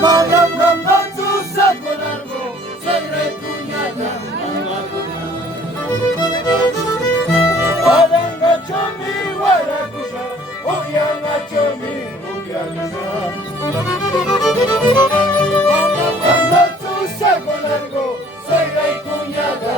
Malambamba tu saco largo, sobre cuñada. Oranga chomi, guaracuya, uyanga chomi, uyaguya. Malambamba tu saco largo, sobre cuñada.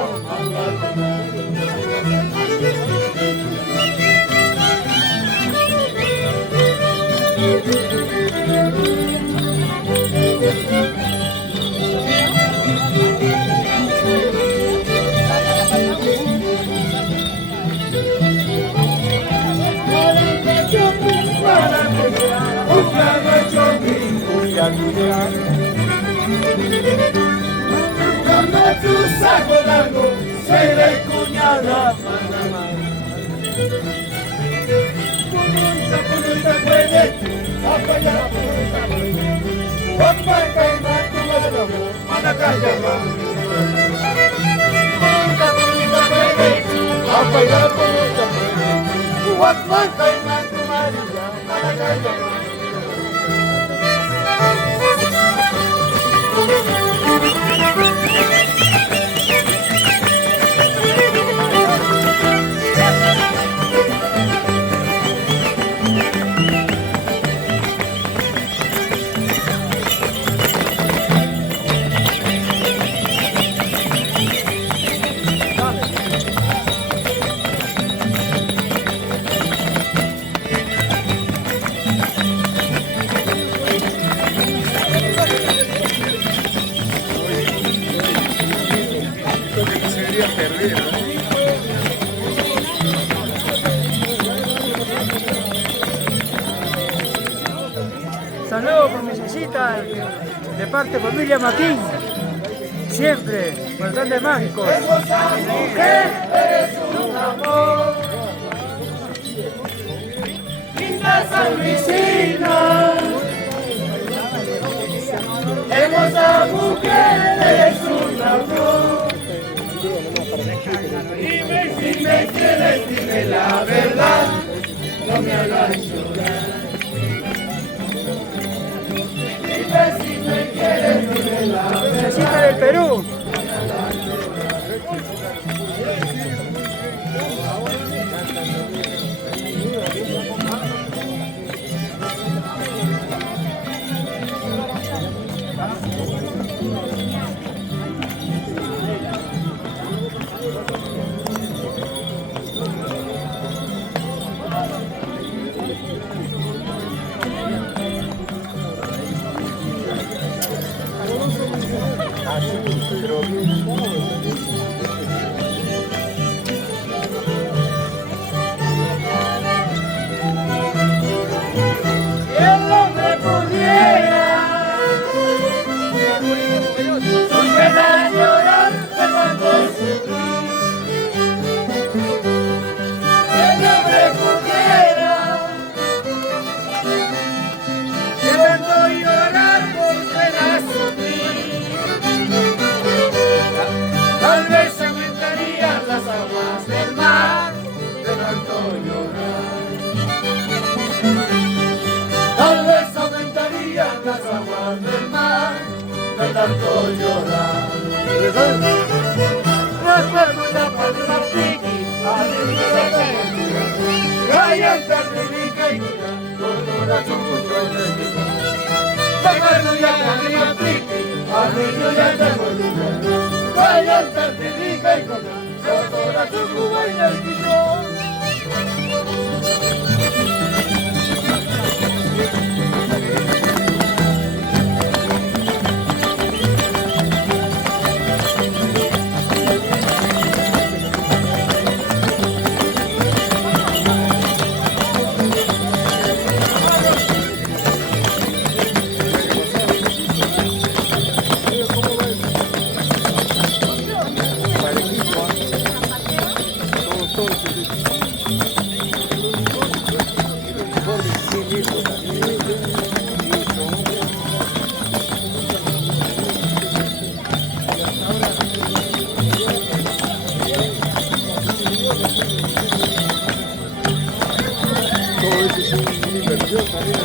Cuando tu saco largo, seré cuñada. Saludos por mi visita de parte de familia Maquín, siempre, por el Don de Mágicos. Mujer, eres un amor. Linda San Luisina, hermosa mujer, eres un amor. Dime si me quieres, dime la verdad, no me hagas llorar. Dime si me quieres, dime la verdad. Visita del Perú. Tanto llorar. Recuerdo la palma piqui, a mí me Raya Tardinica y mira, con la chupucho de mi. Recuerdo la palma piqui, a mí ya tengo lugar. Raya Tardinica y con la chupucho de mi. Todo eso es una inversión también.